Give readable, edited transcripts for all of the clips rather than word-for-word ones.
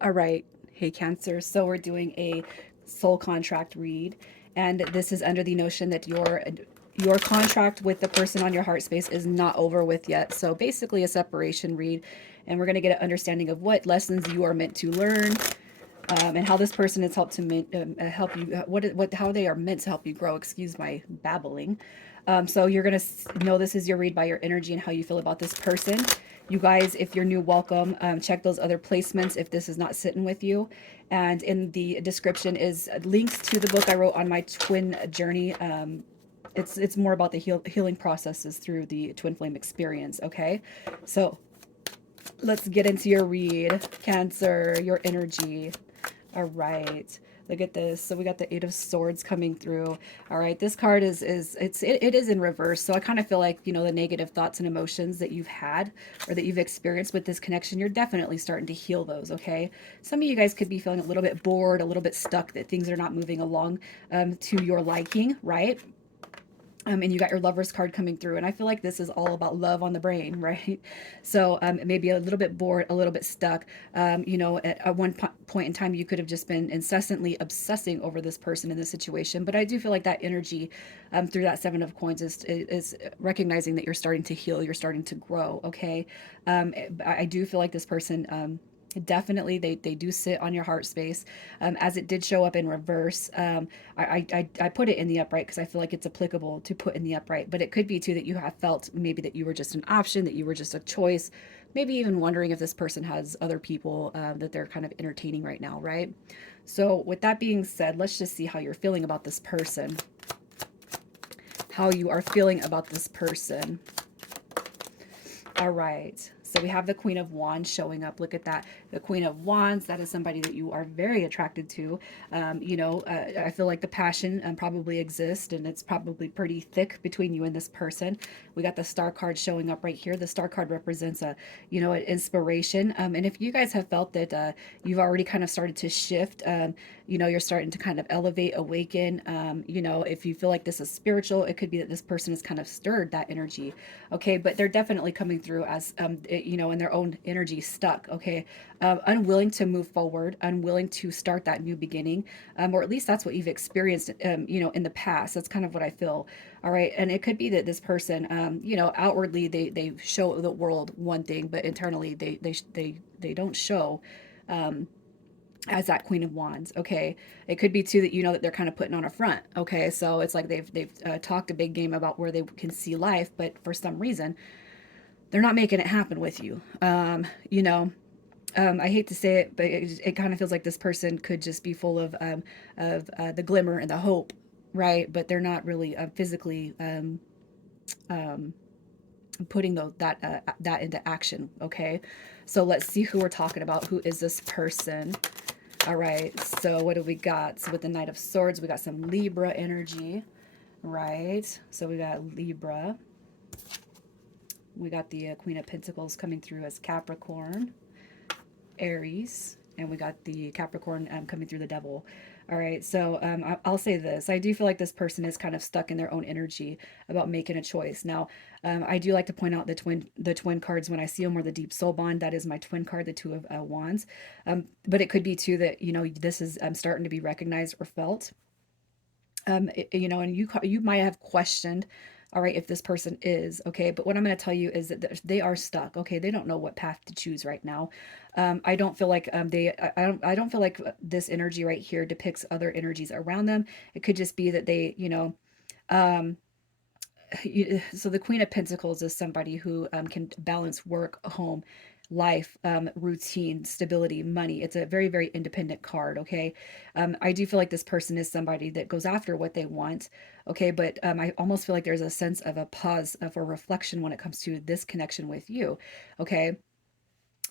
All right. Hey, Cancer. So we're doing a soul contract read, and this is under the notion that your contract with the person on your heart space is not over with yet. So basically, a separation read, and we're going to get an understanding of what lessons you are meant to learn, and how this person has helped to help you. What how they are meant to help you grow. Excuse my babbling. So you're gonna know this is your read by your energy and how you feel about this person. You guys, if you're new, welcome. Check those other placements if this is not sitting with you. And in the description is links to the book I wrote on my twin journey. It's more about the healing processes through the twin flame experience. Okay, so let's get into your read, Cancer, your energy. All right. Look at this. So we got the Eight of Swords coming through. All right. This card it is in reverse. So I kind of feel like, the negative thoughts and emotions that you've had or that you've experienced with this connection, you're definitely starting to heal those, okay? Some of you guys could be feeling a little bit bored, a little bit stuck, that things are not moving along to your liking, right? And you got your lover's card coming through, and I feel like this is all about love on the brain, right? So maybe a little bit bored, a little bit stuck. At one point in time you could have just been incessantly obsessing over this person in this situation, but I do feel like that energy through that Seven of Coins is recognizing that you're starting to heal, you're starting to grow, okay? I do feel like this person definitely they do sit on your heart space, as it did show up in reverse. I put it in the upright because I feel like it's applicable to put in the upright, but it could be too that you have felt maybe that you were just an option, that you were just a choice, maybe even wondering if this person has other people that they're kind of entertaining right now, right? So with that being said, let's just see how you're feeling about this person, how you are feeling about this person. All right. So we have the Queen of Wands showing up. Look at that. The Queen of Wands, that is somebody that you are very attracted to. I feel like the passion probably exists, and it's probably pretty thick between you and this person. We got the Star card showing up right here. The Star card represents an inspiration. And if you guys have felt that you've already kind of started to shift, you're starting to kind of elevate, awaken. If you feel like this is spiritual, it could be that this person has kind of stirred that energy. Okay, but they're definitely coming through as, in their own energy stuck. Okay, unwilling to move forward, unwilling to start that new beginning, or at least that's what you've experienced, in the past. That's kind of what I feel. All right, and it could be that this person, outwardly they show the world one thing, but internally they don't show as that Queen of Wands. Okay, it could be too that that they're kind of putting on a front. Okay, so it's like they've talked a big game about where they can see life, but for some reason they're not making it happen with you. I hate to say it, but it kind of feels like this person could just be full of the glimmer and the hope, right? But they're not really physically um, putting that into action. Okay, so let's see who we're talking about. Who is this person? All right, so what do we got? So with the Knight of Swords, we got some Libra energy, right? So we got Libra. We got the Queen of Pentacles coming through as Capricorn, Aries, and we got the Capricorn coming through the Devil. All right, so I'll say this. I do feel like this person is kind of stuck in their own energy about making a choice. Now, I do like to point out the twin cards when I see them, or the Deep Soul Bond. That is my twin card, the Two of Wands. But it could be too that this is starting to be recognized or felt. And you might have questioned, all right, if this person is okay. But what I'm going to tell you is that they are stuck. Okay, they don't know what path to choose right now. I don't feel like I don't feel like this energy right here depicts other energies around them. It could just be that they, um, so the Queen of Pentacles is somebody who can balance work, home, life, routine, stability, money. It's a very, very independent card. Okay, I do feel like this person is somebody that goes after what they want. Okay, but I almost feel like there's a sense of a pause for reflection when it comes to this connection with you. Okay,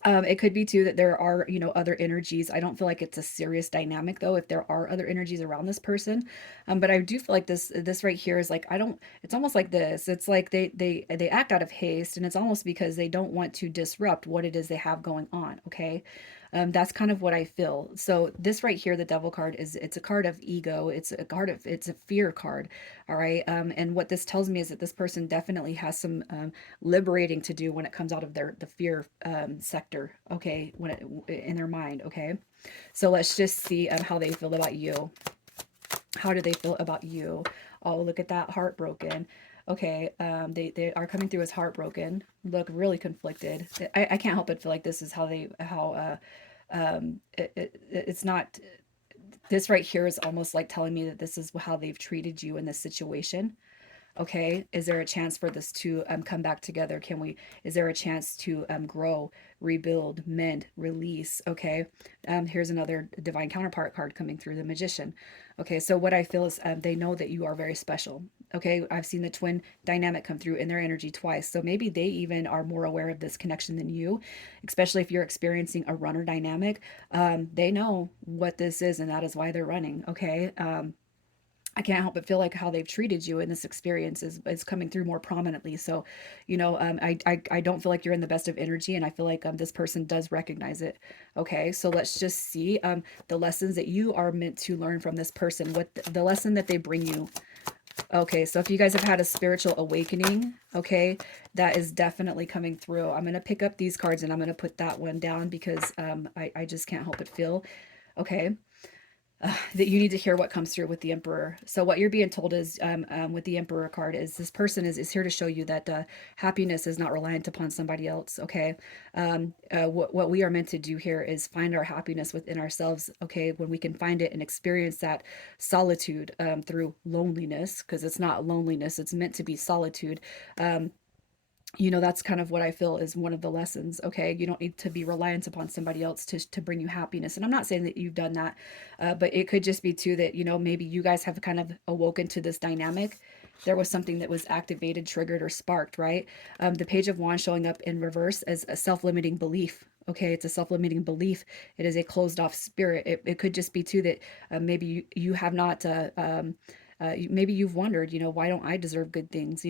it could be too that there are, other energies. I don't feel like it's a serious dynamic though, if there are other energies around this person. But I do feel like this right here is like, I don't, it's almost like this. It's like they act out of haste, and it's almost because they don't want to disrupt what it is they have going on. Okay. That's kind of what I feel. So this right here, the Devil card, it's a card of ego. It's a fear card. All right. And what this tells me is that this person definitely has some liberating to do when it comes out of the fear sector. character, okay, when in their mind, okay? So let's just see how they feel about you. How do they feel about you? Oh, look at that, heartbroken. Okay, they are coming through as heartbroken. Look, really conflicted. I can't help but feel like this is how it's not. This right here is almost like telling me that this is how they've treated you in this situation. Okay, is there a chance for this to come back together? Can we, is there a chance to grow, rebuild, mend, release? Okay, here's another divine counterpart card coming through, the Magician. Okay, so what I feel is they know that you are very special. Okay, I've seen the twin dynamic come through in their energy twice, so maybe they even are more aware of this connection than you, especially if you're experiencing a runner dynamic. They know what this is, and that is why they're running. Okay, I can't help but feel like how they've treated you in this experience is coming through more prominently. So, I don't feel like you're in the best of energy, and I feel like this person does recognize it. Okay, so let's just see the lessons that you are meant to learn from this person, what the lesson that they bring you. Okay, so if you guys have had a spiritual awakening, okay, that is definitely coming through. I'm going to pick up these cards and I'm going to put that one down because I just can't help but feel. Okay, that you need to hear what comes through with the Emperor. So what you're being told is with the Emperor card is this person is here to show you that happiness is not reliant upon somebody else. Okay, what we are meant to do here is find our happiness within ourselves. Okay, when we can find it and experience that solitude through loneliness, because it's not loneliness, it's meant to be solitude. That's kind of what I feel is one of the lessons. Okay, you don't need to be reliant upon somebody else to bring you happiness, and I'm not saying that you've done that, but it could just be too that maybe you guys have kind of awoken to this dynamic. There was something that was activated, triggered, or sparked, right? The Page of Wands showing up in reverse as a self-limiting belief. Okay, it's a self-limiting belief. It is a closed-off spirit. It could just be too that maybe you have not maybe you've wondered, why don't I deserve good things?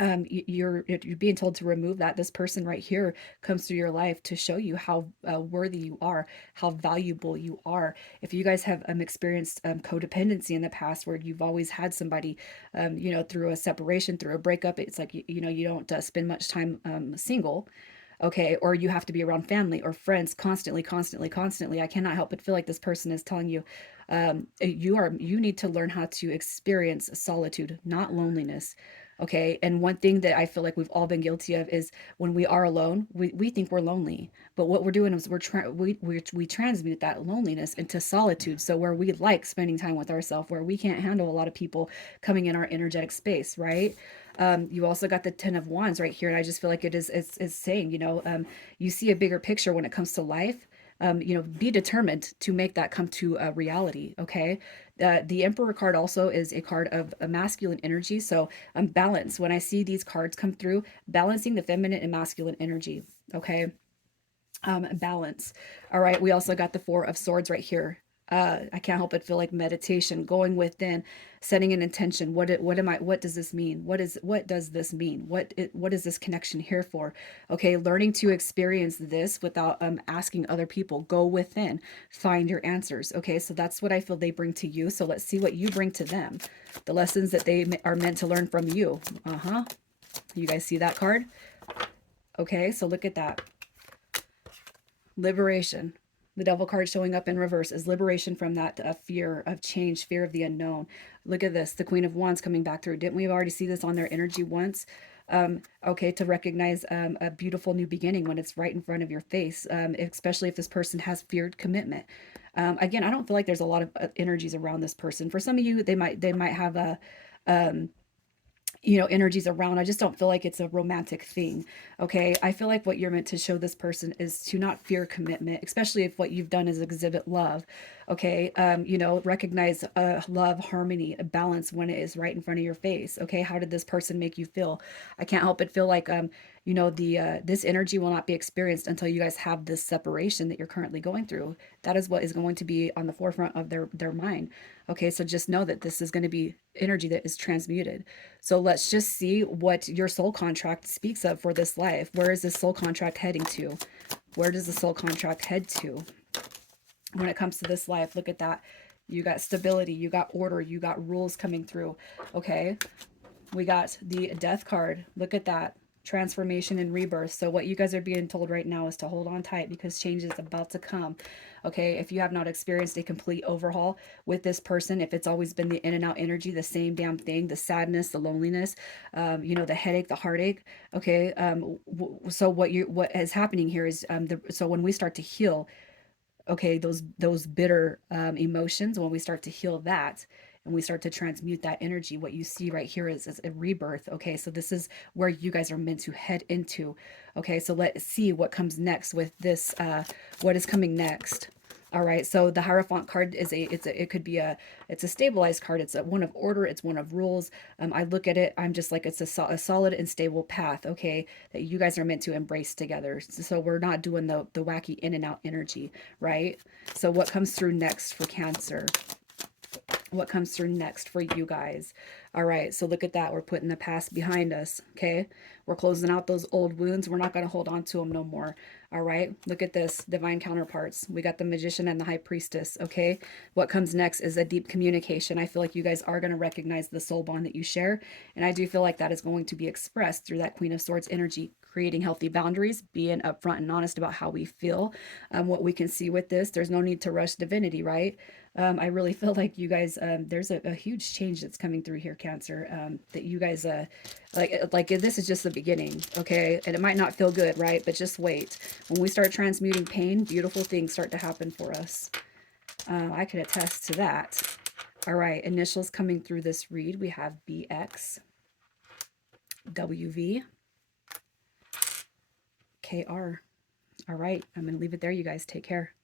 You're being told to remove that. This person right here comes through your life to show you how worthy you are, how valuable you are. If you guys have experienced codependency in the past where you've always had somebody through a separation, through a breakup, it's like you don't spend much time single. Okay, or you have to be around family or friends constantly, constantly, constantly. I cannot help but feel like this person is telling you you need to learn how to experience solitude, not loneliness. Okay, and one thing that I feel like we've all been guilty of is when we are alone, we think we're lonely, but what we're doing is we transmute that loneliness into solitude. So where we like spending time with ourselves, where we can't handle a lot of people coming in our energetic space, right? You also got the Ten of Wands right here, and I just feel like it's saying, you see a bigger picture when it comes to life. Be determined to make that come to reality. Okay. The Emperor card also is a card of a masculine energy. So balance. When I see these cards come through, balancing the feminine and masculine energy. Okay. Balance. All right. We also got the Four of Swords right here. I can't help but feel like meditation, going within, setting an intention. What does this mean? What does this mean? What is this connection here for? Okay, learning to experience this without asking other people. Go within, find your answers. Okay, so that's what I feel they bring to you. So let's see what you bring to them. The lessons that they are meant to learn from you. You guys see that card? Okay, so look at that. Liberation. The Devil card showing up in reverse is liberation from that fear of change, fear of the unknown. Look at this, the Queen of Wands coming back through. Didn't we already see this on their energy once? Okay, to recognize a beautiful new beginning when it's right in front of your face, especially if this person has feared commitment. Again, I don't feel like there's a lot of energies around this person. For some of you, they might have a energies around. I just don't feel like it's a romantic thing. Okay, I feel like what you're meant to show this person is to not fear commitment, especially if what you've done is exhibit love. Okay, recognize love, harmony, a balance when it is right in front of your face. Okay, how did this person make you feel? I can't help but feel like the this energy will not be experienced until you guys have this separation that you're currently going through. That is what is going to be on the forefront of their mind. Okay, so just know that this is going to be energy that is transmuted. So let's just see what your soul contract speaks of for this life. Where is this soul contract heading to? Where does the soul contract head to when it comes to this life? Look at that. You got stability, you got order, you got rules coming through. Okay, we got the Death card. Look at that. transformation and rebirth. So what you guys are being told right now is to hold on tight because change is about to come. Okay, if you have not experienced a complete overhaul with this person, if it's always been the in and out energy, the same damn thing, the sadness, the loneliness, you know, the headache, the heartache. Okay, so what is happening here is so when we start to heal, okay, those bitter emotions, when we start to heal that and we start to transmute that energy, what you see right here is a rebirth. Okay, so this is where you guys are meant to head into. Okay, so let's see what comes next with this, what is coming next. All right, so the Hierophant card is it could be it's a stabilized card. It's a one of order. It's one of rules. I look at it. I'm just like it's a solid and stable path. Okay, that you guys are meant to embrace together. So we're not doing the wacky in and out energy, right? So what comes through next for Cancer? What comes through next for you guys? All right, so look at that. We're putting the past behind us, okay? We're closing out those old wounds. We're not going to hold on to them no more. All right, look at this. Divine counterparts. We got the Magician and the High Priestess, okay? What comes next is a deep communication. I feel like you guys are going to recognize the soul bond that you share, and I do feel like that is going to be expressed through that Queen of Swords energy, creating healthy boundaries, being upfront and honest about how we feel. What we can see with this, there's no need to rush divinity, right? I really feel like you guys, there's a huge change that's coming through here, Cancer. That you guys, like this is just the beginning, okay? And it might not feel good, right? But just wait. When we start transmuting pain, beautiful things start to happen for us. I can attest to that. All right, initials coming through this read. We have BX, WV, KR. All right, I'm going to leave it there, you guys. Take care.